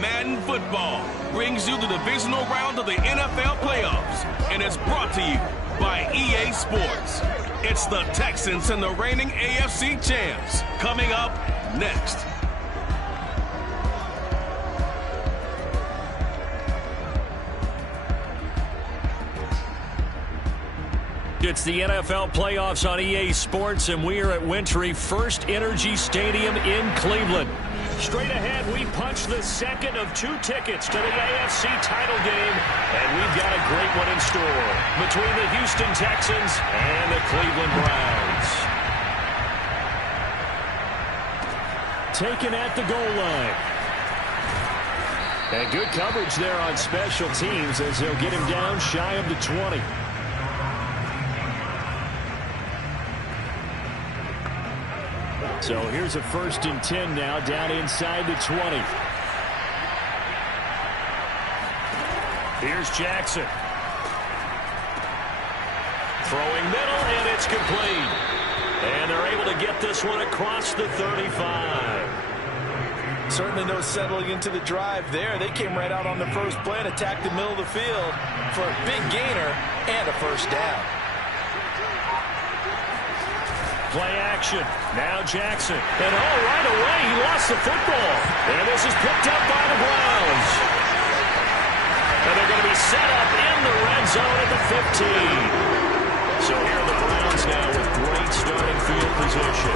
Madden Football brings you the divisional round of the NFL playoffs, and it's brought to you by EA Sports. It's the Texans and the reigning AFC champs. Coming up next. It's the NFL playoffs on EA Sports, and we are at Wintry First Energy Stadium in Cleveland. Straight ahead, we punch the second of 2 tickets to the AFC title game, and we've got a great one in store between the Houston Texans and the Cleveland Browns. Taken at the goal line. And good coverage there on special teams as they'll get him down shy of the 20. So here's a 1st and 10 now, down inside the 20. Here's Jackson. Throwing middle, and it's complete. And they're able to get this one across the 35. Certainly no settling into the drive there. They came right out on the first play and attacked the middle of the field for a big gainer and a first down. Play action. Now Jackson. And right away he lost the football. And this is picked up by the Browns. And they're going to be set up in the red zone at the 15. So here are the Browns now with great starting field position.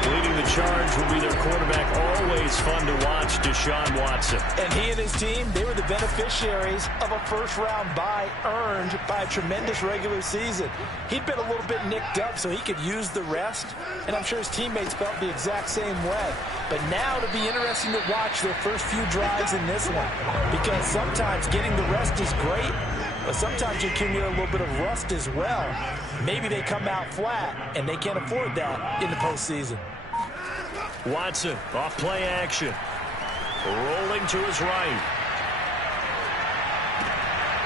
Leading the charge will be their quarterback. Always fun to watch, Deshaun Watson. And he and his team, they were the beneficiaries of a first-round bye earned by a tremendous regular season. He'd been a little bit nicked up, so he could use the rest. And I'm sure his teammates felt the exact same way. But now it'll be interesting to watch their first few drives in this one. Because sometimes getting the rest is great, but sometimes you accumulate a little bit of rust as well. Maybe they come out flat, and they can't afford that in the postseason. Watson off play action. Rolling to his right.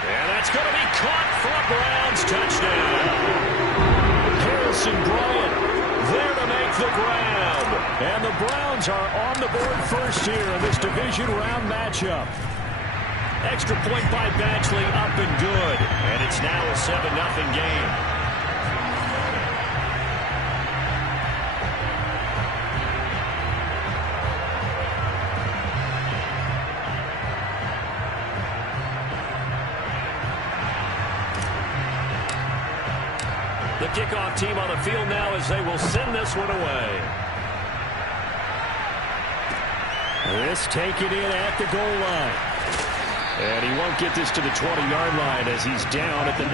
And that's going to be caught for a Browns touchdown. Harrison Bryant there to make the grab. And the Browns are on the board first here in this division round matchup. Extra point by Batchley, up and good. And it's now a 7-0 game. The kickoff team on the field now as they will send this one away. This taken in at the goal line. And he won't get this to the 20-yard line as he's down at the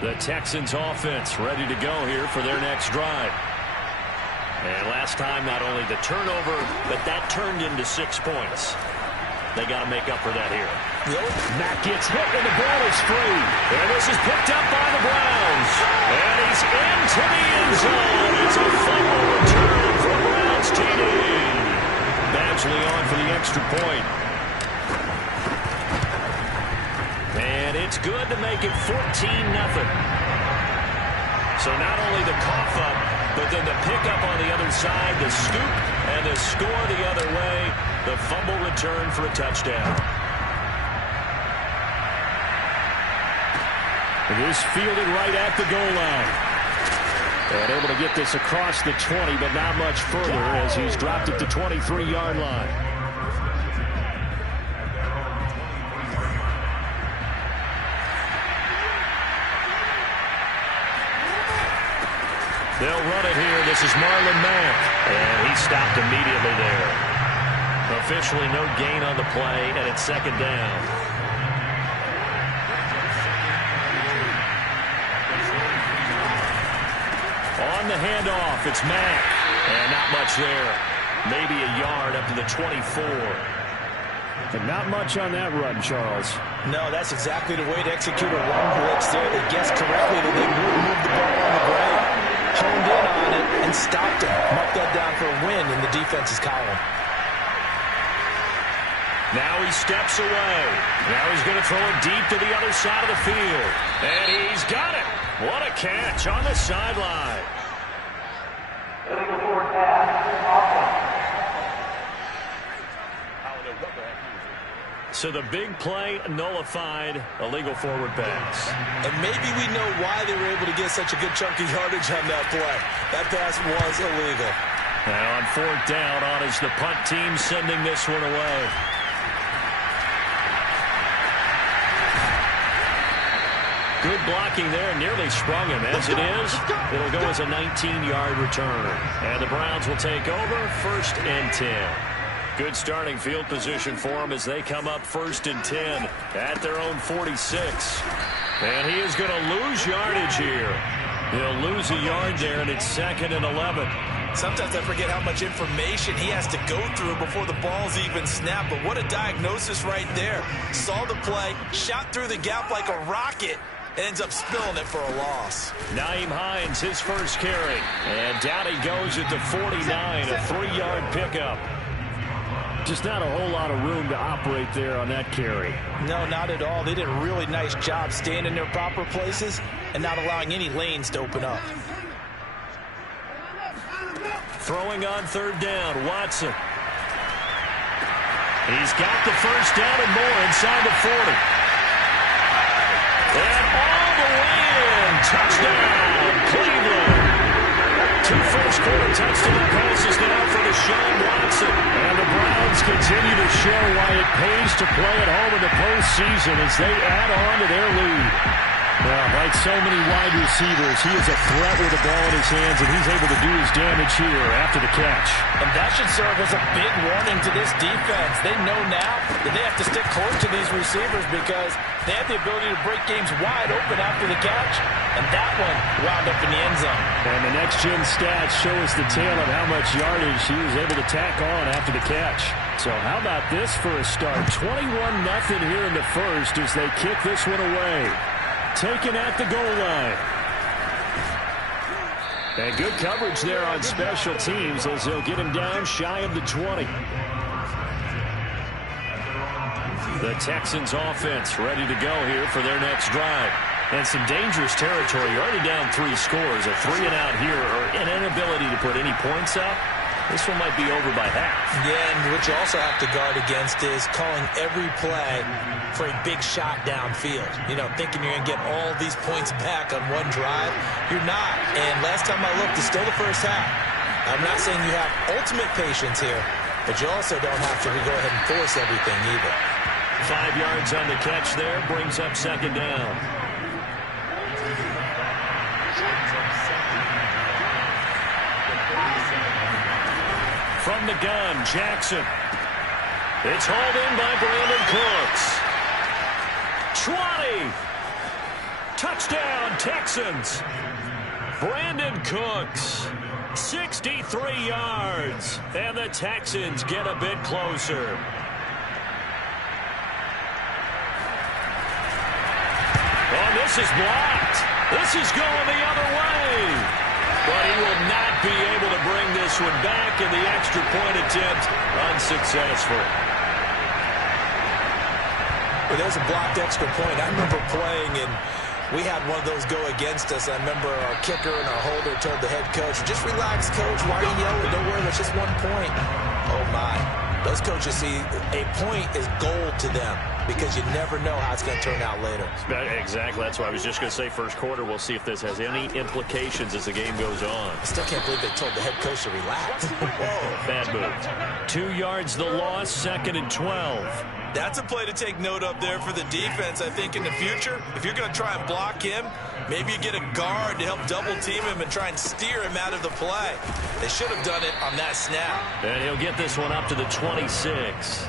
19. The Texans offense ready to go here for their next drive. And last time, not only the turnover, but that turned into 6 points. They got to make up for that here. Mack gets hit and the ball is free. And this is picked up by the Browns. And he's into the end zone. It's a fumble return for Browns TD. Badgley on for the extra point. And it's good to make it 14-0. So not only the cough up, but then the pickup on the other side, the scoop, and the score the other way. The fumble return for a touchdown. This fielded right at the goal line. And able to get this across the 20, but not much further as he's dropped at the 23-yard line. They'll run it here. This is Marlon Mack. And he stopped immediately there. Officially no gain on the play, and it's 2nd down. On the handoff, it's Mack. And not much there. Maybe a yard up to the 24. And not much on that run, Charles. No, that's exactly the way to execute a run blitz there. They guessed correctly that they would move the ball on the ground. Honed in on it and stopped it. Marked that down for a win in the defense's column. Now he steps away. Now he's going to throw it deep to the other side of the field. And he's got it. What a catch on the sideline. So the big play nullified, illegal forward pass. And maybe we know why they were able to get such a good chunk of yardage on that play. That pass was illegal. Now on 4th down, on is the punt team sending this one away. Good blocking there, nearly sprung him. As it is, it'll go as a 19-yard return. And the Browns will take over 1st and 10. Good starting field position for them as they come up 1st and 10 at their own 46. And he is going to lose yardage here. He'll lose a yard there, and it's 2nd and 11. Sometimes I forget how much information he has to go through before the ball's even snapped. But what a diagnosis right there. Saw the play, shot through the gap like a rocket, and ends up spilling it for a loss. Nyheim Hines, his first carry. And down he goes at the 49, a 3-yard pickup. Just not a whole lot of room to operate there on that carry. No, not at all. They did a really nice job staying in their proper places and not allowing any lanes to open up. Throwing on 3rd down, Watson. He's got the first down and more inside the 40. And all the way in. Touchdown, Cleveland. 2 first-quarter touchdown passes now for Deshaun Watson. And the Browns continue to show why it pays to play at home in the postseason as they add on to their lead. Well, like so many wide receivers, he is a threat with the ball in his hands, and he's able to do his damage here after the catch. And that should serve as a big warning to this defense. They know now that they have to stick close to these receivers because they have the ability to break games wide open after the catch, and that one wound up in the end zone. And the next-gen stats show us the tale of how much yardage he was able to tack on after the catch. So how about this for a start? 21-0 here in the first as they kick this one away. Taken at the goal line. And good coverage there on special teams as they'll get him down shy of the 20. The Texans offense ready to go here for their next drive. And some dangerous territory. You're already down 3 scores. A 3-and-out here or an inability to put any points up. This one might be over by half. Yeah, and what you also have to guard against is calling every play for a big shot downfield. You know, thinking you're going to get all these points back on one drive. You're not. And last time I looked, it's still the first half. I'm not saying you have ultimate patience here, but you also don't have to go ahead and force everything either. 5 yards on the catch there, brings up 2nd down. From the gun, Jackson. It's hauled in by Brandon Cooks. 20. Touchdown, Texans. Brandon Cooks. 63 yards. And the Texans get a bit closer. Oh, this is blocked. This is going the other way. But he will not be able to bring this one back, and the extra point attempt unsuccessful. Well, there's a blocked extra point. I remember playing, and we had one of those go against us. I remember our kicker and our holder told the head coach, just relax, coach. Why are you yelling? Don't worry, it's just 1 point. Oh, my. Those coaches see a point is gold to them because you never know how it's going to turn out later. Exactly. That's why I was just going to say first quarter. We'll see if this has any implications as the game goes on. I still can't believe they told the head coach to relax. Whoa. Bad move. 2 yards the loss, 2nd and 12. That's a play to take note of there for the defense, I think, in the future. If you're going to try and block him, maybe you get a guard to help double-team him and try and steer him out of the play. They should have done it on that snap. And he'll get this one up to the 26.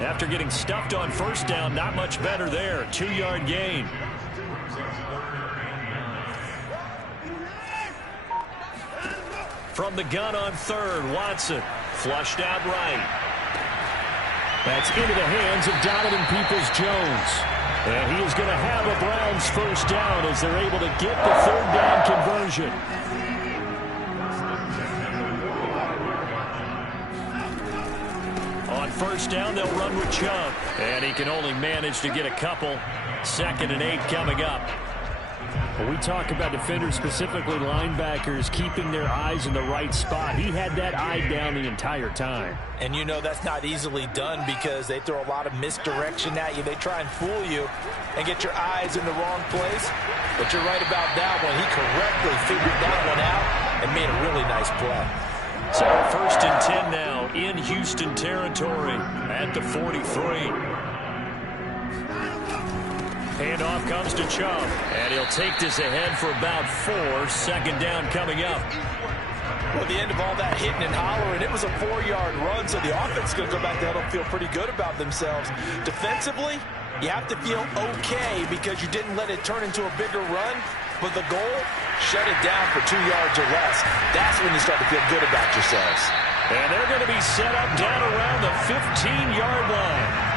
After getting stuffed on 1st down, not much better there. 2-yard gain. From the gun on 3rd, Watson. Flushed out right. That's into the hands of Donovan Peoples-Jones. And he is going to have a Browns 1st down as they're able to get the 3rd down conversion. On 1st down, they'll run with Chubb. And he can only manage to get a couple. 2nd and 8 coming up. When we talk about defenders, specifically linebackers, keeping their eyes in the right spot, he had that eye down the entire time. And you know that's not easily done because they throw a lot of misdirection at you. They try and fool you and get your eyes in the wrong place. But you're right about that one. He correctly figured that one out and made a really nice play. So 1st and 10 now in Houston territory at the 43. Handoff comes to Chubb, and he'll take this ahead for about 4. 2nd down coming up. Well, at the end of all that hitting and hollering, it was a 4-yard run, so the offense is going to go back there and feel pretty good about themselves. Defensively, you have to feel okay because you didn't let it turn into a bigger run, but the goal, shut it down for 2 yards or less. That's when you start to feel good about yourselves. And they're going to be set up down around the 15-yard line.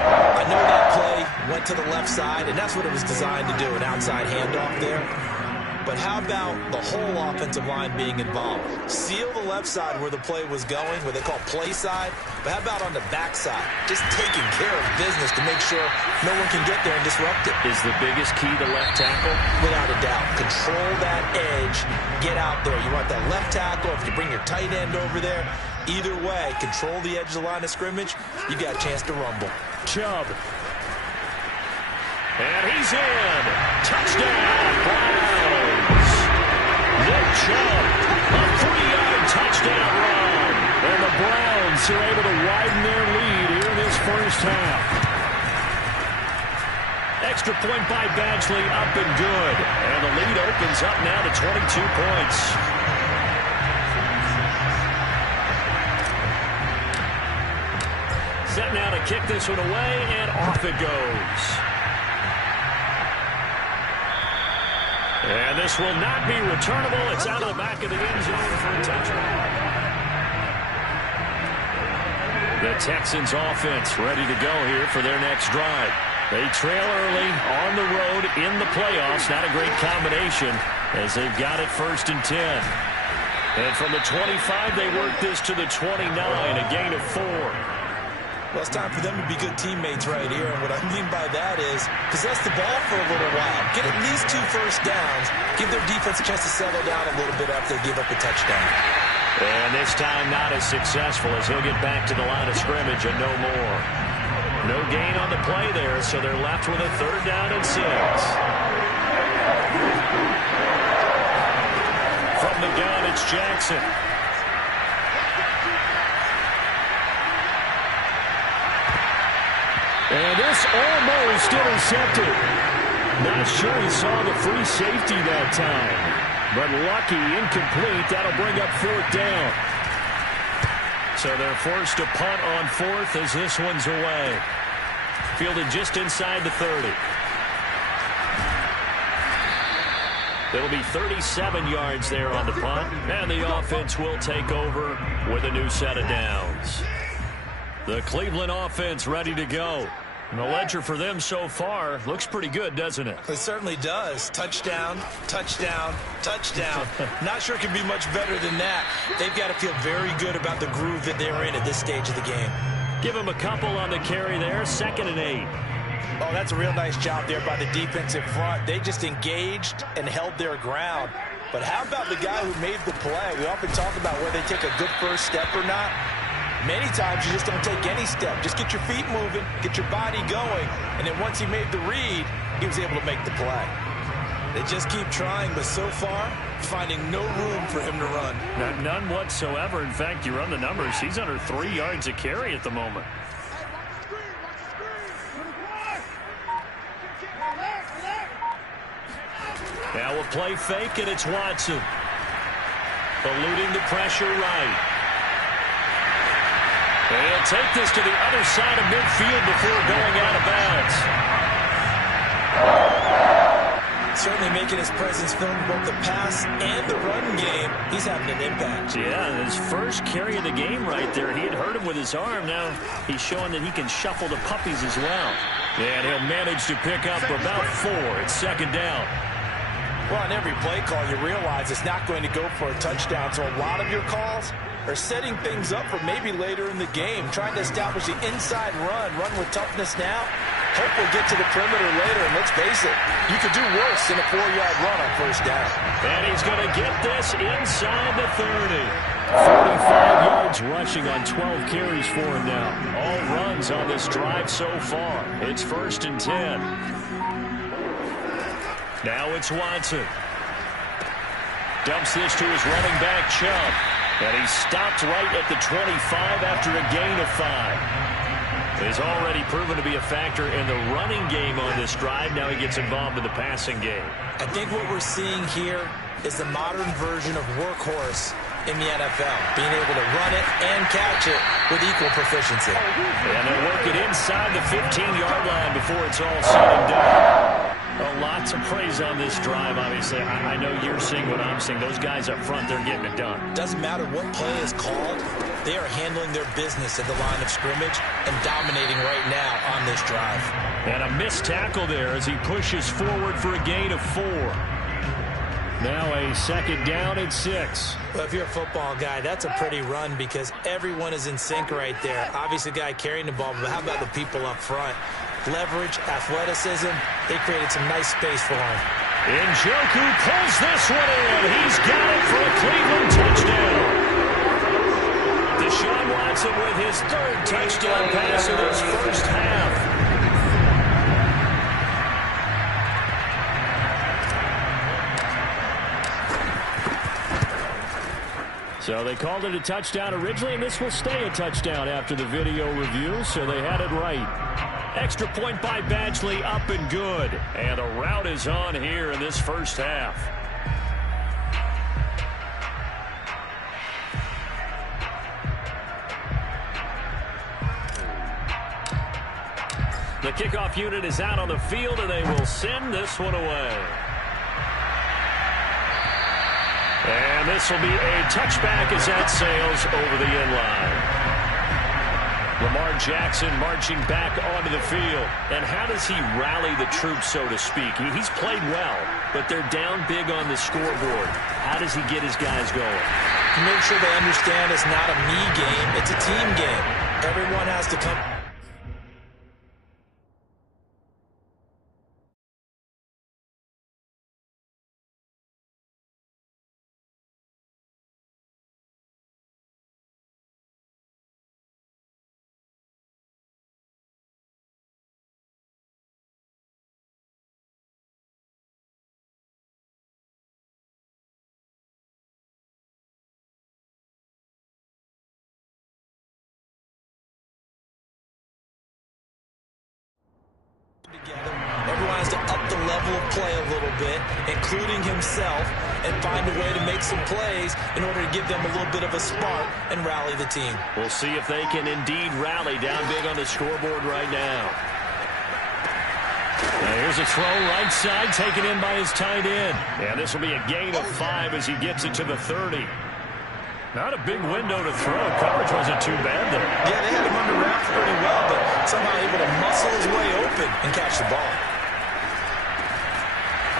I know that play went to the left side, and that's what it was designed to do, an outside handoff there. But how about the whole offensive line being involved? Seal the left side where the play was going, what they call play side. But how about on the back side? Just taking care of business to make sure no one can get there and disrupt it. Is the biggest key to left tackle? Without a doubt. Control that edge. Get out there. You want that left tackle. If you bring your tight end over there, either way, control the edge of the line of scrimmage. You got a chance to rumble. Chubb. And he's in. Touchdown, Browns. Nick Chubb, a 3-yard touchdown run. And the Browns are able to widen their lead here in this first half. Extra point by Badgley, up and good. And the lead opens up now to 22 points. Set now to kick this one away, and off it goes. And this will not be returnable. It's out of the back of the end zone for a touchdown. The Texans offense ready to go here for their next drive. They trail early on the road in the playoffs. Not a great combination as they've got it 1st and 10. And from the 25, they work this to the 29, a gain of 4. Well, it's time for them to be good teammates right here. And what I mean by that is possess the ball for a little while. Get at least 2 first downs. Give their defense a chance to settle down a little bit after they give up a touchdown. And this time not as successful as he'll get back to the line of scrimmage and no more. No gain on the play there, so they're left with a 3rd down and 6. From the gun, it's Jackson. And this almost intercepted. Not sure he saw the free safety that time. But lucky, incomplete. That'll bring up 4th down. So they're forced to punt on 4th as this one's away. Fielded just inside the 30. It'll be 37 yards there on the punt. And the offense will take over with a new set of downs. The Cleveland offense ready to go. And the ledger for them so far looks pretty good, doesn't it? It certainly does. Touchdown, touchdown, touchdown. Not sure it can be much better than that. They've got to feel very good about the groove that they're in at this stage of the game. Give them a couple on the carry there. 2nd and 8. Oh, that's a real nice job there by the defensive front. They just engaged and held their ground. But how about the guy who made the play? We often talk about whether they take a good first step or not. Many times you just don't take any step. Just get your feet moving, get your body going, and then once he made the read, he was able to make the play. They just keep trying, but so far, finding no room for him to run. None whatsoever. In fact, you run the numbers. He's under 3 yards a carry at the moment. Now a play fake, and it's Watson. Eluding the pressure right. And he'll take this to the other side of midfield before going out of bounds. Certainly making his presence felt in both the pass and the run game. He's having an impact. Yeah, his first carry of the game right there. He had hurt him with his arm. Now he's showing that he can shuffle the puppies as well. And he'll manage to pick up about 4. It's 2nd down. Well, on every play call, you realize it's not going to go for a touchdown. So a lot of your calls are setting things up for maybe later in the game, trying to establish the inside run with toughness now, hopefully get to the perimeter later. And let's face it, you could do worse than a 4-yard run on first down. And he's going to get this inside the 30. 45 yards rushing on 12 carries for him now. All runs on this drive so far. It's 1st and 10. Now it's Watson. Dumps this to his running back, Chubb. And he stopped right at the 25 after a gain of 5. He's already proven to be a factor in the running game on this drive. Now he gets involved in the passing game. I think what we're seeing here is the modern version of workhorse in the NFL, being able to run it and catch it with equal proficiency. And they'll work it inside the 15-yard line before it's all said and done. Lots of praise on this drive, obviously. I know you're seeing what I'm seeing. Those guys up front, they're getting it done. Doesn't matter what play is called. They are handling their business at the line of scrimmage and dominating right now on this drive. And a missed tackle there as he pushes forward for a gain of 4. Now a 2nd down and 6. Well, if you're a football guy, that's a pretty run because everyone is in sync right there. Obviously, the guy carrying the ball, but how about the people up front? Leverage, athleticism, they created some nice space for him. Njoku pulls this one in. He's got it for a Cleveland touchdown. Deshaun Watson with his 3rd touchdown pass of this first half. So they called it a touchdown originally, and this will stay a touchdown after the video review, so they had it right. Extra point by Badgley, up and good. And a rout is on here in this first half. The kickoff unit is out on the field, and they will send this one away. And this will be a touchback as that sails over the inline. Lamar Jackson marching back onto the field. And how does he rally the troops, so to speak? He's played well, but they're down big on the scoreboard. How does he get his guys going? To make sure they understand it's not a me game, it's a team game. Everyone has to come. Together. Everyone has to up the level of play a little bit, including himself, and find a way to make some plays in order to give them a little bit of a spark and rally the team. We'll see if they can indeed rally down big on the scoreboard right now. Now here's a throw right side taken in by his tight end. And this will be a gain of 5 as he gets it to the 30. Not a big window to throw. Coverage wasn't too bad there. Yeah, they had him under wraps pretty well, but somehow able to muscle his way open and catch the ball.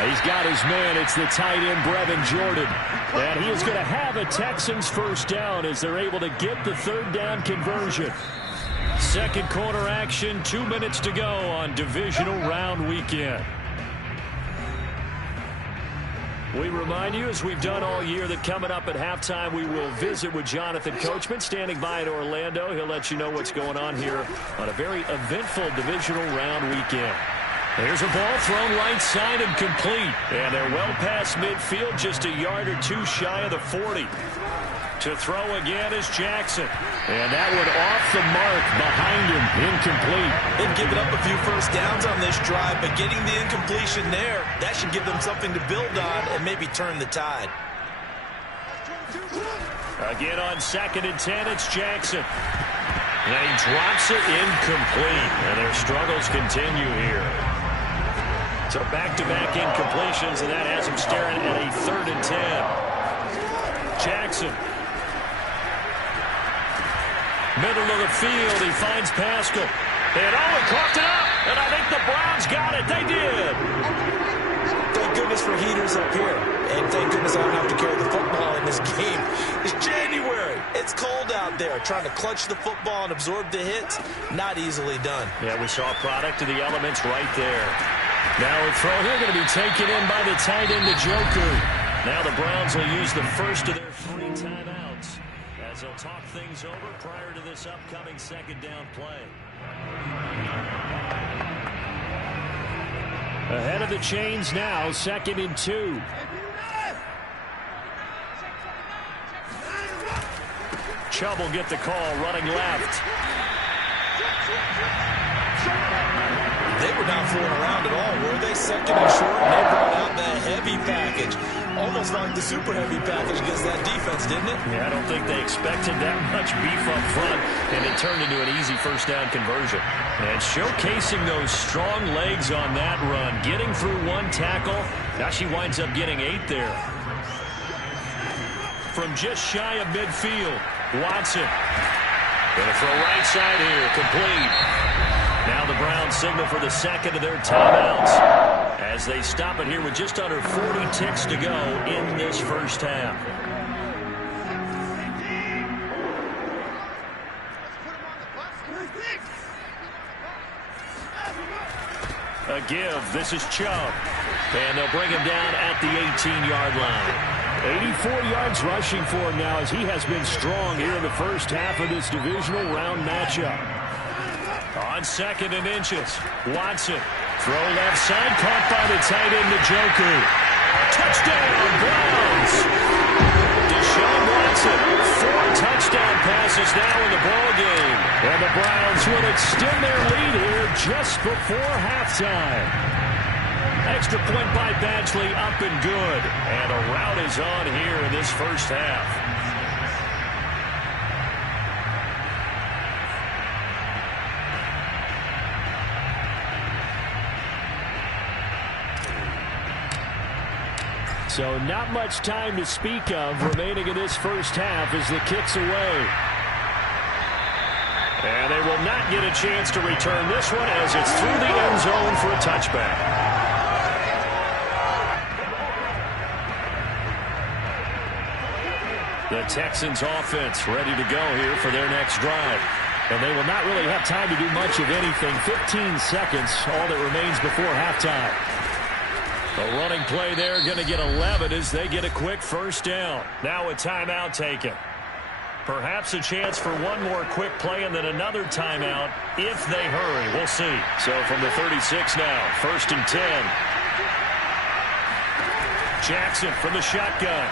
He's got his man. It's the tight end, Brevin Jordan. And he is going to have a Texans first down as they're able to get the 3rd down conversion. 2nd quarter action, 2 minutes to go on divisional round weekend. We remind you, as we've done all year, that coming up at halftime, we will visit with Jonathan Coachman, standing by in Orlando. He'll let you know what's going on here on a very eventful divisional round weekend. There's a ball thrown right side and complete. And they're well past midfield, just a yard or 2 shy of the 40. To throw again is Jackson. And that one off the mark behind him, incomplete. They've given up a few first downs on this drive, but getting the incompletion there, that should give them something to build on and maybe turn the tide. Again on 2nd and 10, it's Jackson. And he drops it incomplete. And their struggles continue here. So back-to-back incompletions, and that has him staring at a 3rd and 10. Jackson. Middle of the field, he finds Pascal. And he coughed it up, and I think the Browns got it. They did. thank goodness for heaters up here. And thank goodness I don't have to carry the football in this game. It's January. It's cold out there. Trying to clutch the football and absorb the hits, not easily done. Yeah, we saw a product of the elements right there. Now a throw here going to be taken in by the tight end, Njoku. Now the Browns will use the first of their 3 timeouts as they'll talk things over prior to this upcoming second down play. Ahead of the chains now, 2nd and 2. Chubb will get the call, running left. They were not fooling around at all, were they? 2nd and short, and they brought out the heavy package. Almost like the super heavy package against that defense, didn't it? Yeah, I don't think they expected that much beef up front, and it turned into an easy first down conversion. And showcasing those strong legs on that run, getting through 1 tackle. Now she winds up getting 8 there. From just shy of midfield, Watson. Gonna throw right side here, complete. Now the Browns signal for the second of their timeouts as they stop it here with just under 40 ticks to go in this first half. A give. This is Chubb. And they'll bring him down at the 18-yard line. 84 yards rushing for him now as he has been strong here in the first half of this divisional round matchup. On 2nd and inches, Watson. Throw left side, caught by the tight end, Njoku. Touchdown, Browns! Deshaun Watson, 4 touchdown passes now in the ball game. And the Browns will extend their lead here just before halftime. Extra point by Badgley, up and good. And a rout is on here in this first half. So not much time to speak of remaining in this first half as the kick's away. And they will not get a chance to return this one as it's through the end zone for a touchback. The Texans offense ready to go here for their next drive. And they will not really have time to do much of anything. 15 seconds, all that remains before halftime. The running play there going to get 11 as they get a quick first down. Now a timeout taken. Perhaps a chance for one more quick play and then another timeout if they hurry. We'll see. So from the 36 now, 1st and 10. Jackson from the shotgun.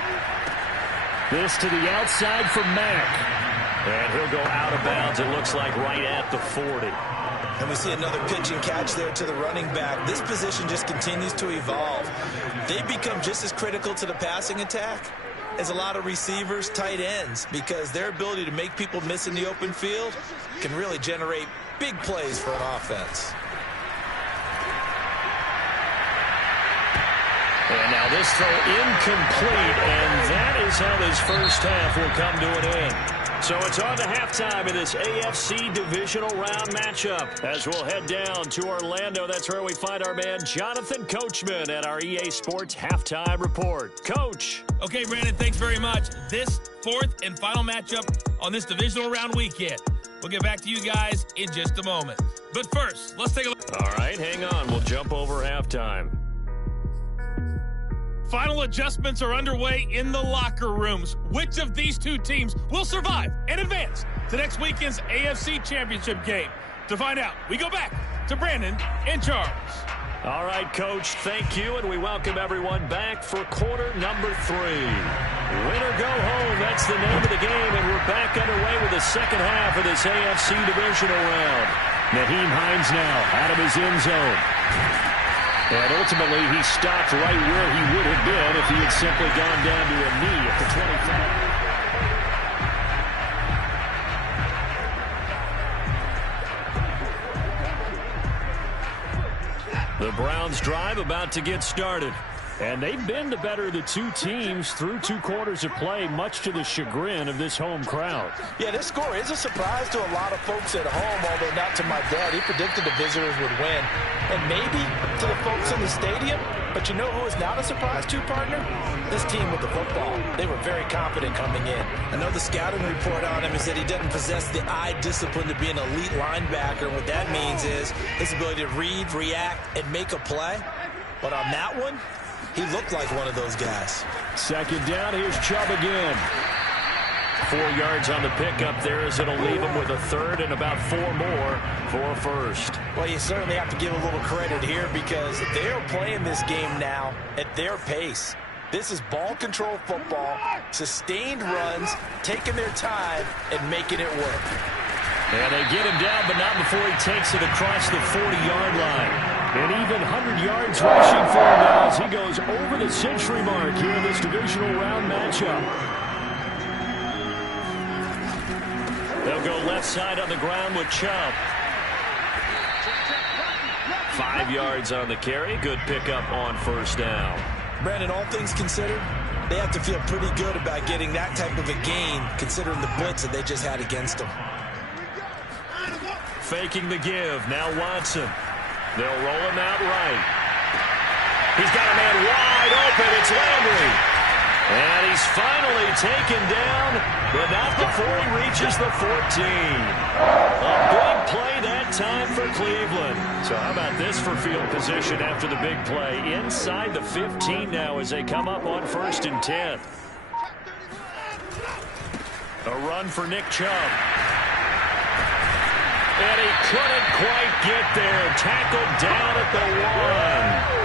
This to the outside for Mack. And he'll go out of bounds, it looks like, right at the 40. And we see another pitch and catch there to the running back. This position just continues to evolve. They become just as critical to the passing attack as a lot of receivers, tight ends, because their ability to make people miss in the open field can really generate big plays for an offense. And now this throw incomplete, and that is how this first half will come to an end. So it's on to halftime in this AFC divisional round matchup. As we'll head down to Orlando, that's where we find our man Jonathan Coachman at our EA Sports Halftime Report. Coach. Okay, Brandon, thanks very much. This 4th and final matchup on this divisional round weekend. We'll get back to you guys in just a moment. But first, let's take a look. All right, hang on. We'll jump over halftime. Final adjustments are underway in the locker rooms. Which of these 2 teams will survive and advance to next weekend's AFC Championship game? To find out, we go back to Brandon and Charles. All right, Coach, thank you, and we welcome everyone back for quarter number 3. Win or go home, that's the name of the game, and we're back underway with the second half of this AFC divisional round. Nyheim Hines now out of his end zone. And ultimately, he stopped right where he would have been if he had simply gone down to a knee at the 25. The Browns drive about to get started. And they've been the better of the 2 teams through 2 quarters of play, much to the chagrin of this home crowd. Yeah, this score is a surprise to a lot of folks at home, although not to my dad. He predicted the visitors would win. And maybe to the folks in the stadium, But you know who is not a surprise to, partner? This team with the football. They were very confident coming in. I know the scouting report on him is that he doesn't possess the eye discipline to be an elite linebacker. What that means is his ability to read, react, and make a play. But on that one, he looked like one of those guys. Second down, here's Chubb again. 4 yards on the pickup there as it'll leave him with a third and about 4 more for a first. Well, you certainly have to give a little credit here because they're playing this game now at their pace. This is ball control football, sustained runs, taking their time and making it work. And they get him down, but not before he takes it across the 40-yard line. And even 100 yards rushing for him now as he goes over the century mark here in this divisional round matchup. They'll go left side on the ground with Chubb. 5 yards on the carry. Good pickup on first down. Brandon, all things considered, they have to feel pretty good about getting that type of a gain considering the blitz that they just had against them. Faking the give. Now Watson. They'll roll him out right. He's got a man wide open. It's Landry. And he's finally taken down, but not before he reaches the 14. A big play that time for Cleveland. So how about this for field position after the big play? Inside the 15 now as they come up on 1st and 10. A run for Nick Chubb. And he couldn't quite get there. Tackled down at the 1.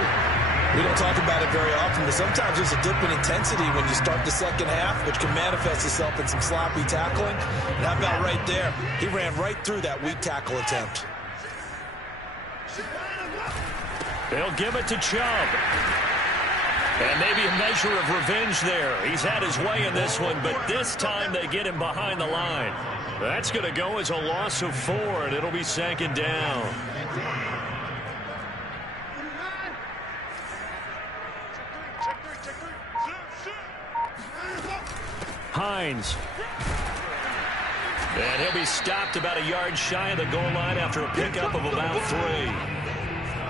We don't talk about it very often, but sometimes there's a dip in intensity when you start the second half, which can manifest itself in some sloppy tackling. And how about right there? He ran right through that weak tackle attempt. They'll give it to Chubb. And maybe a measure of revenge there. He's had his way in this one, but this time they get him behind the line. That's going to go as a loss of 4, and it'll be 2nd down. Hines. And he'll be stopped about a yard shy of the goal line after a pickup of about 3.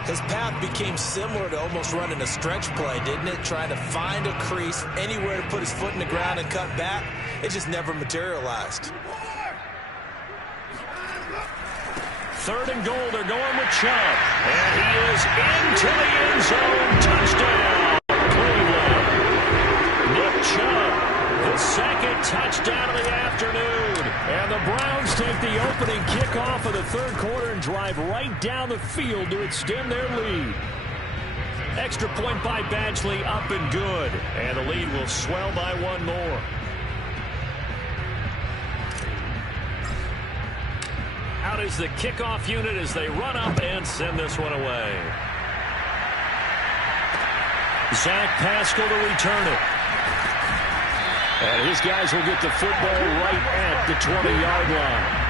His path became similar to almost running a stretch play, didn't it? Trying to find a crease, anywhere to put his foot in the ground and cut back. It just never materialized. 3rd and goal, they're going with Chubb. And he is into the end zone. Touchdown, Cleveland. Nick Chubb, the 2nd touchdown of the afternoon. And the Browns take the opening kickoff of the 3rd quarter and drive right down the field to extend their lead. Extra point by Badgley, up and good. And the lead will swell by 1 more. Out is the kickoff unit as they run up and send this one away. Zach Pascal to return it. And his guys will get the football right at the 20-yard line.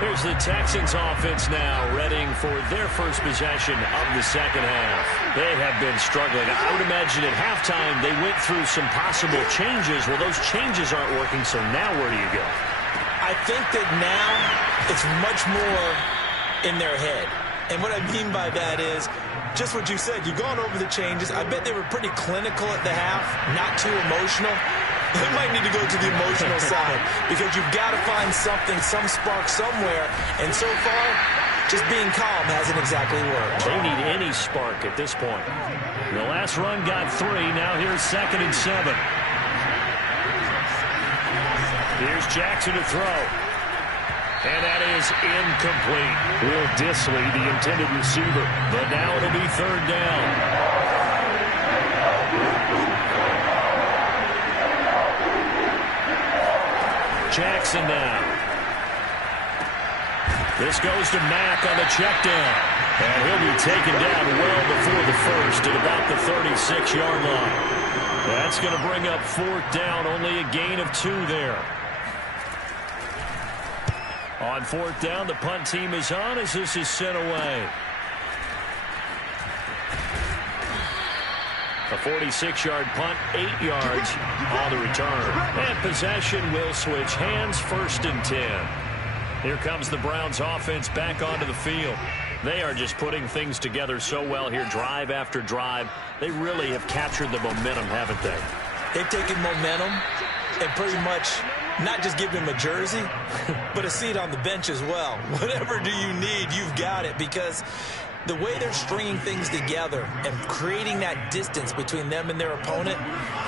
Here's the Texans offense now, readying for their first possession of the second half. They have been struggling. I would imagine at halftime they went through some possible changes. Well, those changes aren't working, so now where do you go? I think that now it's much more in their head. And what I mean by that is just what you said. You've gone over the changes. I bet they were pretty clinical at the half, not too emotional. They might need to go to the emotional side because you've got to find something, some spark somewhere. And so far, just being calm hasn't exactly worked. They need any spark at this point. The last run got 3. Now here's 2nd and 7. Here's Jackson to throw. And that is incomplete. Will Disley, the intended receiver. But now it'll be 3rd down. Jackson now. This goes to Mack on the check down. And he'll be taken down well before the 1st at about the 36-yard line. That's going to bring up 4th down, only a gain of 2 there. On 4th down, the punt team is on as this is sent away. A 46-yard punt, 8 yards on the return. And possession will switch hands, 1st and 10. Here comes the Browns offense back onto the field. They are just putting things together so well here, drive after drive. They really have captured the momentum, haven't they? They've taken momentum and pretty much not just given him a jersey, but a seat on the bench as well. Whatever do you need, you've got it, because the way they're stringing things together and creating that distance between them and their opponent,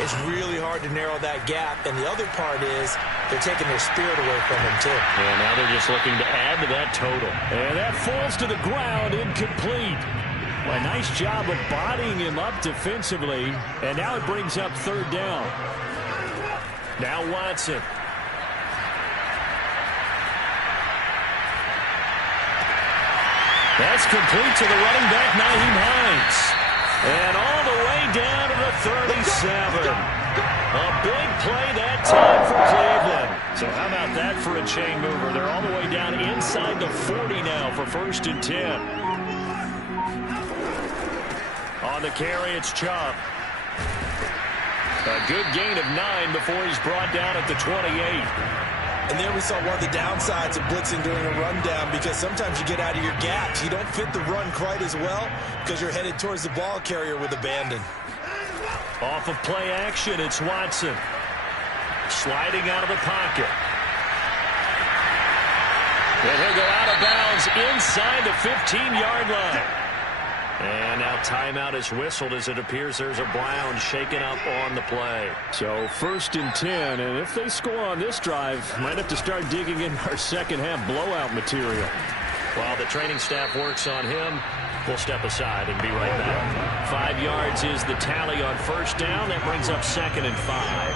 it's really hard to narrow that gap. And the other part is they're taking their spirit away from them, too. And now they're just looking to add to that total. And that falls to the ground, incomplete. A nice job of bodying him up defensively. And now it brings up third down. Now Watson. That's complete to the running back, Nyheim Hines. And all the way down to the 37. A big play that time for Cleveland. So how about that for a chain mover? They're all the way down inside the 40 now for 1st and 10. On the carry, it's Chubb. A good gain of 9 before he's brought down at the 28. And there we saw one of the downsides of blitzing during a rundown, because sometimes you get out of your gaps. You don't fit the run quite as well because you're headed towards the ball carrier with abandon. Off of play action, it's Watson. Sliding out of the pocket. And he'll go out of bounds inside the 15-yard line. And now timeout is whistled as it appears there's a Brown shaken up on the play. So 1st and 10, and if they score on this drive, might have to start digging in our second-half blowout material. While the training staff works on him, we'll step aside and be right back. 5 yards is the tally on 1st down. That brings up 2nd and 5.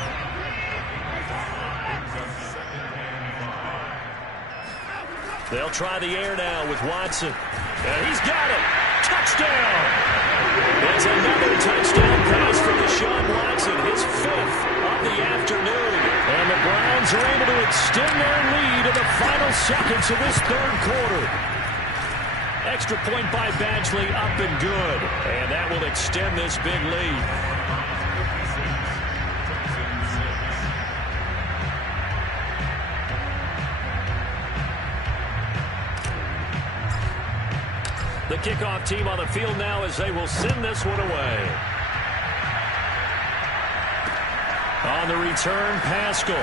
They'll try the air now with Watson. And he's got it. Touchdown! It's another touchdown pass for Deshaun Watson, his 5th of the afternoon. And the Browns are able to extend their lead in the final seconds of this 3rd quarter. Extra point by Badgley, up and good. And that will extend this big lead. The kickoff team on the field now as they will send this one away. On the return, Pascal.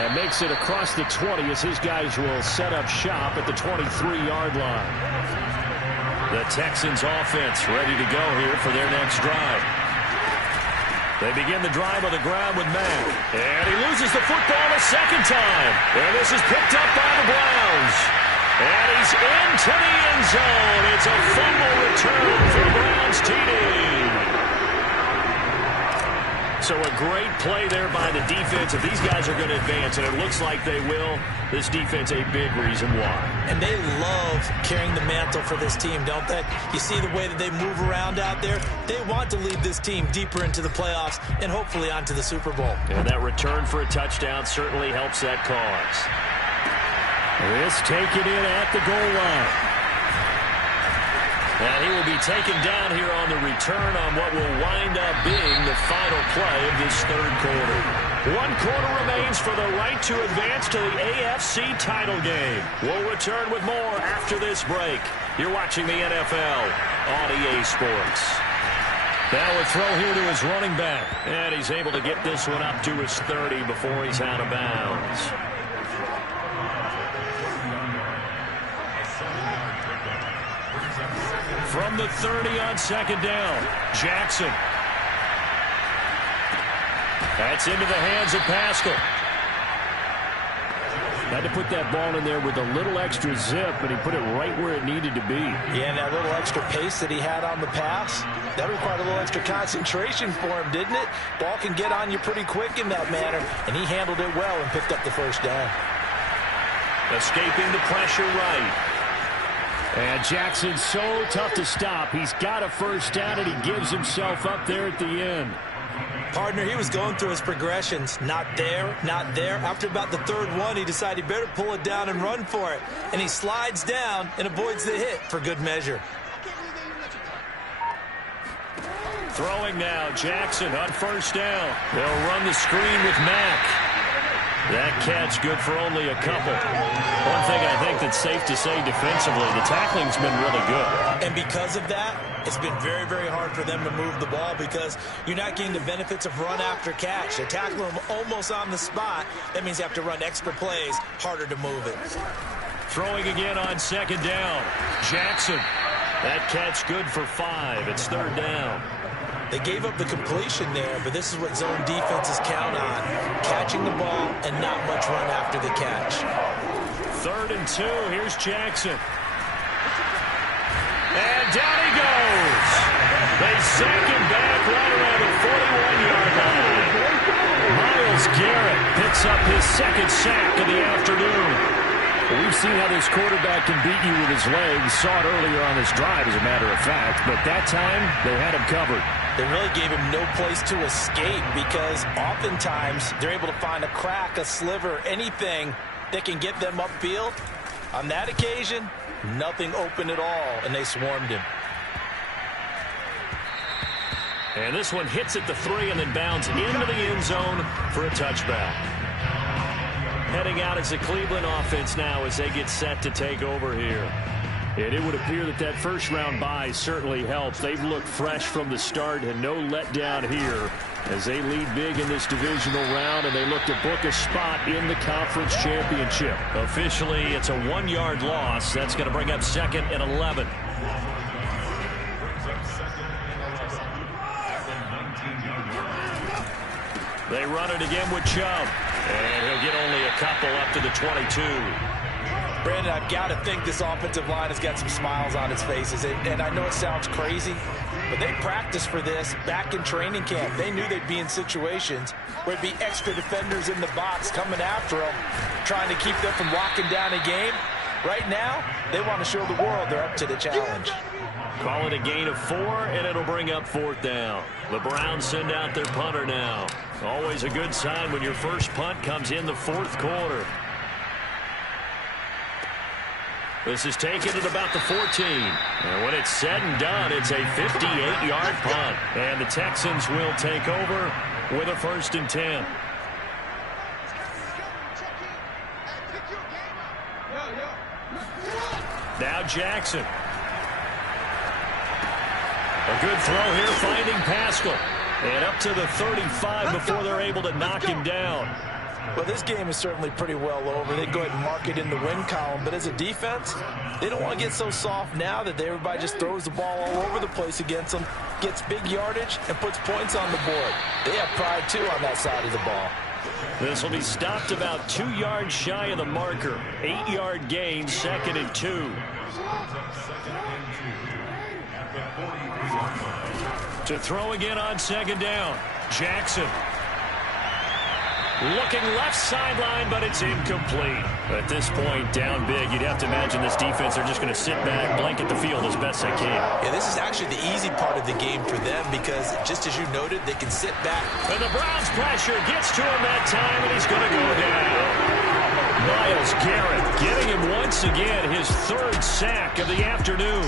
And makes it across the 20 as his guys will set up shop at the 23-yard line. The Texans offense ready to go here for their next drive. They begin the drive on the ground with Mack. And he loses the football a second time. And this is picked up by the Browns. And he's into the end zone. It's a fumble return for the Browns TD. So a great play there by the defense. If these guys are going to advance, and it looks like they will, this defense a big reason why. And they love carrying the mantle for this team, don't they? You see the way that they move around out there? They want to lead this team deeper into the playoffs and hopefully onto the Super Bowl. And that return for a touchdown certainly helps that cause. This taken in at the goal line. And he will be taken down here on the return on what will wind up being the final play of this 3rd quarter. 1 quarter remains for the right to advance to the AFC title game. We'll return with more after this break. You're watching the NFL on EA Sports. Now a throw here to his running back. And he's able to get this one up to his 30 before he's out of bounds. From the 30 on 2nd down, Jackson. That's into the hands of Pascal. Had to put that ball in there with a little extra zip, and he put it right where it needed to be. Yeah, and that little extra pace that he had on the pass, that required a little extra concentration for him, didn't it? Ball can get on you pretty quick in that manner, and he handled it well and picked up the 1st down. Escaping the pressure right. And Jackson's so tough to stop. He's got a 1st down, and he gives himself up there at the end. Partner, he was going through his progressions. Not there, not there. After about the 3rd one, he decided he better pull it down and run for it. And he slides down and avoids the hit for good measure. Throwing now, Jackson on 1st down. They'll run the screen with Mack. That catch good for only a couple. One thing I think that's safe to say defensively, the tackling's been really good. And because of that, it's been very, very hard for them to move the ball because you're not getting the benefits of run after catch. They're tackling them almost on the spot. That means you have to run extra plays, harder to move it. Throwing again on second down. Jackson. That catch good for 5. It's third down. They gave up the completion there, but this is what zone defenses count on. Catching the ball and not much run after the catch. 3rd and 2. Here's Jackson. And down he goes. They sack him back right around the 41-yard line. Myles Garrett picks up his second sack of the afternoon. Well, we've seen how this quarterback can beat you with his legs. Saw it earlier on this drive, as a matter of fact. But that time, they had him covered. They really gave him no place to escape because oftentimes they're able to find a crack, a sliver, anything that can get them upfield. On that occasion, nothing open at all, and they swarmed him. And this one hits at the 3 and then bounds into the end zone for a touchback. Heading out as the Cleveland offense now as they get set to take over here. And it would appear that that first-round bye certainly helped. They've looked fresh from the start and no letdown here as they lead big in this divisional round and they look to book a spot in the conference championship. Officially, it's a 1-yard loss. That's going to bring up 2nd and 11. They run it again with Chubb. And he'll get only a couple up to the 22. Brandon, I've got to think this offensive line has got some smiles on its faces. And I know it sounds crazy, but they practiced for this back in training camp. They knew they'd be in situations where it'd be extra defenders in the box coming after them, trying to keep them from locking down a game. Right now, they want to show the world they're up to the challenge. Call it a gain of 4, and it'll bring up 4th down. The Browns send out their punter now. Always a good sign when your first punt comes in the 4th quarter. This is taken at about the 14. And when it's said and done, it's a 58-yard punt. And the Texans will take over with a 1st and 10. Now Jackson. A good throw here, finding Pascal. And up to the 35 before they're able to knock him down. Well, this game is certainly pretty well over. They go ahead and mark it in the win column. But as a defense, they don't want to get so soft now that everybody just throws the ball all over the place against them, gets big yardage, and puts points on the board. They have pride, too, on that side of the ball. This will be stopped about 2 yards shy of the marker. 8-yard gain, 2nd and 2. To throw again on 2nd down. Jackson. Looking left sideline, but it's incomplete. At this point, down big, you'd have to imagine this defense, they're just going to sit back, blanket the field as best they can. Yeah, this is actually the easy part of the game for them because, just as you noted, they can sit back. And the Browns pressure gets to him that time, and he's going to go down. Myles Garrett getting him once again, his 3rd sack of the afternoon.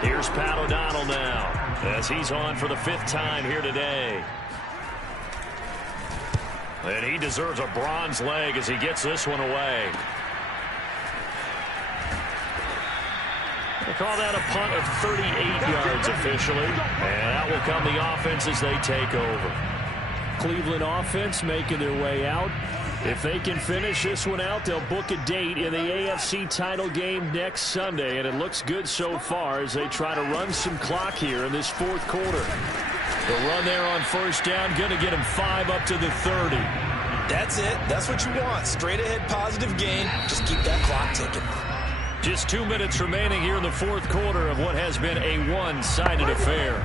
Here's Pat O'Donnell now, as he's on for the 5th time here today. And he deserves a bronze leg as he gets this one away. They call that a punt of 38 yards officially. And that will come the offense as they take over. Cleveland offense making their way out. If they can finish this one out, they'll book a date in the AFC title game next Sunday. And it looks good so far as they try to run some clock here in this 4th quarter. The run there on 1st down, going to get him 5 up to the 30. That's it. That's what you want. Straight ahead positive gain. Just keep that clock ticking. Just 2 minutes remaining here in the 4th quarter of what has been a one-sided affair.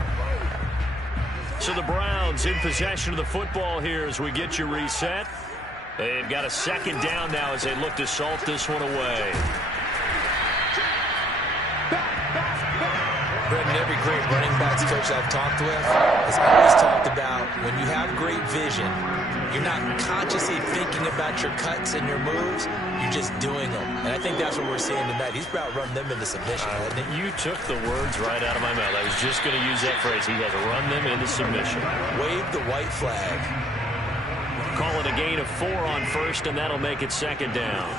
So the Browns in possession of the football here as we get you reset. They've got a 2nd down now as they look to salt this one away. Brendan, every great running backs coach I've talked with has always talked about when you have great vision, you're not consciously thinking about your cuts and your moves, you're just doing them. And I think that's what we're seeing tonight. He's about run them into submission, hasn't he? You took the words right out of my mouth. I was just going to use that phrase. He has run them into submission. Wave the white flag. call it a gain of 4 on first, and that'll make it second down.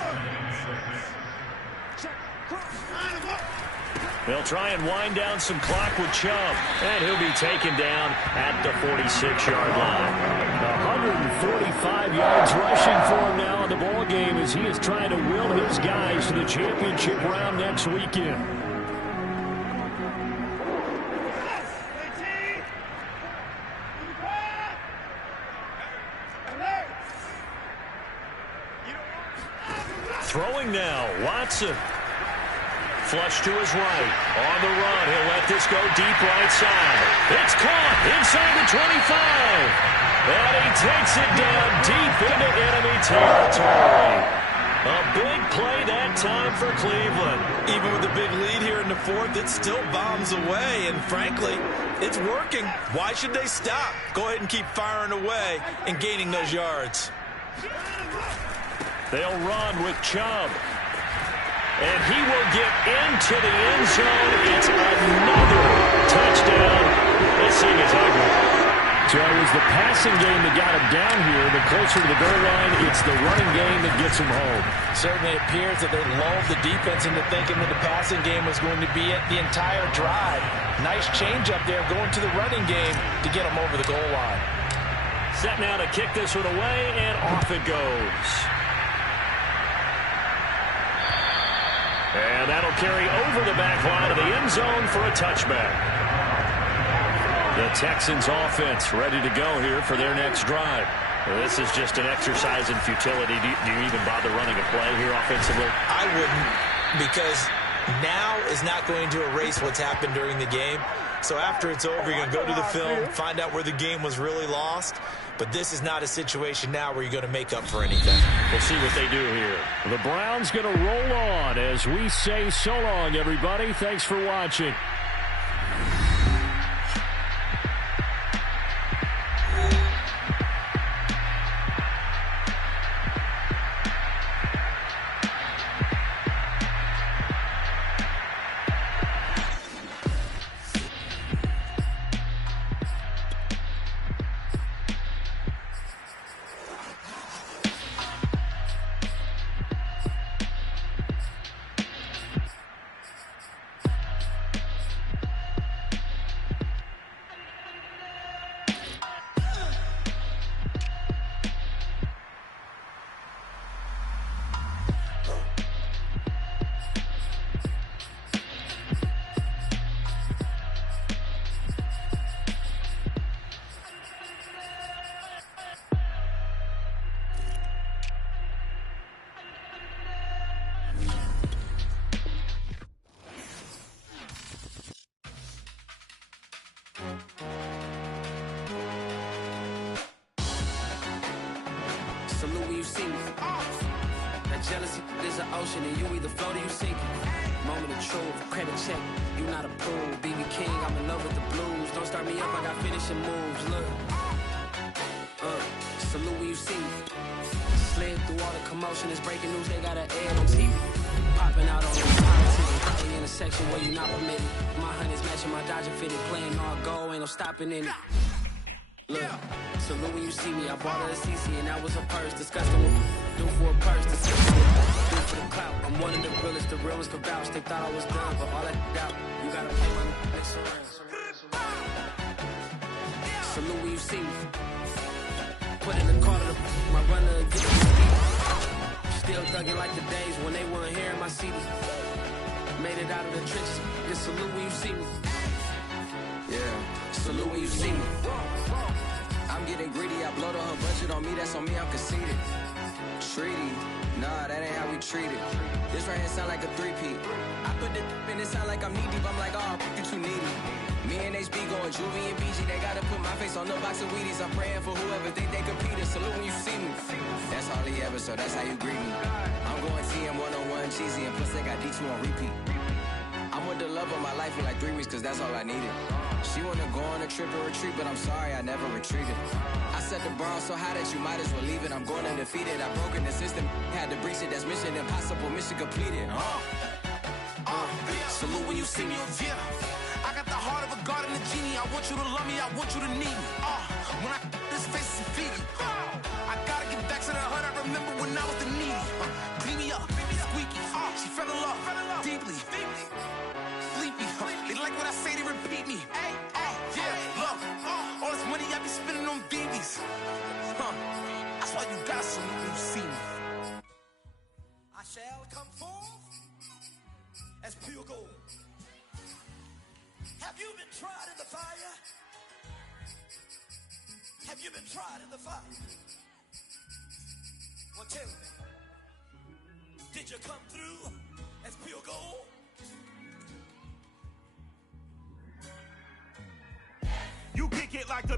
They'll try and wind down some clock with Chubb, and he'll be taken down at the 46-yard line. 145 yards rushing for him now in the ball game as he is trying to will his guys to the championship round next weekend. Throwing now, Watson. Flush to his right. On the run, he'll let this go deep right side. It's caught inside the 25. And he takes it down deep into enemy territory. A big play that time for Cleveland. Even with a big lead here in the fourth, it still bombs away. And frankly, it's working. Why should they stop? Go ahead and keep firing away and gaining those yards. They'll run with Chubb. And he will get into the end zone. It's another touchdown. This thing is ugly. So it was the passing game that got him down here, but closer to the goal line, it's the running game that gets him home. Certainly appears that they lulled the defense into thinking that the passing game was going to be it the entire drive. Nice change up there going to the running game to get him over the goal line. Set now to kick this one away, and off it goes. And that'll carry over the back line of the end zone for a touchback. The Texans offense ready to go here for their next drive. This is just an exercise in futility. Do you even bother running a play here offensively? I wouldn't, because now is not going to erase what's happened during the game. So after it's over, you're going to go to the film, find out where the game was really lost. But this is not a situation now where you're going to make up for anything. We'll see what they do here. The Browns going to roll on as we say so long, everybody. Thanks for watching. Salute when you see me. That jealousy is an ocean, and you either float or you sink. Moment of truth, credit check. You not approved. BB King, I'm in love with the blues. Don't start me up, I got finishing moves. Look. Salute when you see me. Slid through all the commotion. It's breaking news, they got an ad on TV. Popping out on the politics. Probably in a section where you not permitted. My honey's matching my Dodger fitted. Playing all go, ain't no stopping in it. Look, salute when you see me. I bought her a CC and that was her purse. Disgusting what do for a purse. Disgusting what do for the clout. I'm one of the realest, the realest could vouch. They thought I was done, but all I doubt. You gotta pay my next around. Salute when you see me. Put in the car to my runner get the speed. Still thugging like the days when they weren't hearing my CD. Made it out of the trenches. Just salute when you see me. Yeah, salute when you see me. I'm getting greedy, I blow the whole budget on me, that's on me, I'm conceited. Treaty, nah, that ain't how we treat it. This right here sound like a three-peat. I put the in it sound like I'm knee-deep, I'm like, oh, you too needy. Me and HB going Juvie and BG, they gotta put my face on no box of Wheaties. I'm praying for whoever think they compete. Salute when you see me. That's all he ever, so that's how you greet me. I'm going TM 101 cheesy, and plus they got D2 on repeat. I'm with the love of my life for like 3 weeks, cause that's all I needed. She wanna go on a trip and retreat, but I'm sorry, I never retreated. I set the bar so high that you might as well leave it. I'm going undefeated, I broken the system, had to breach it. That's mission impossible, mission completed. Salute when you see me. Yeah, I got the heart of a god and a genie. I want you to love me, I want you to need me. When I this face is feed I got fell in love deeply. Sleepy. They like what I say, they repeat me. Yeah, look. All this money I be spending on BBs. That's why you got some when you see me. I shall come forth as pure gold. Have you been tried in the fire? Have you been tried in the fire? Well, tell me, did you come through as pure gold? You kick it like the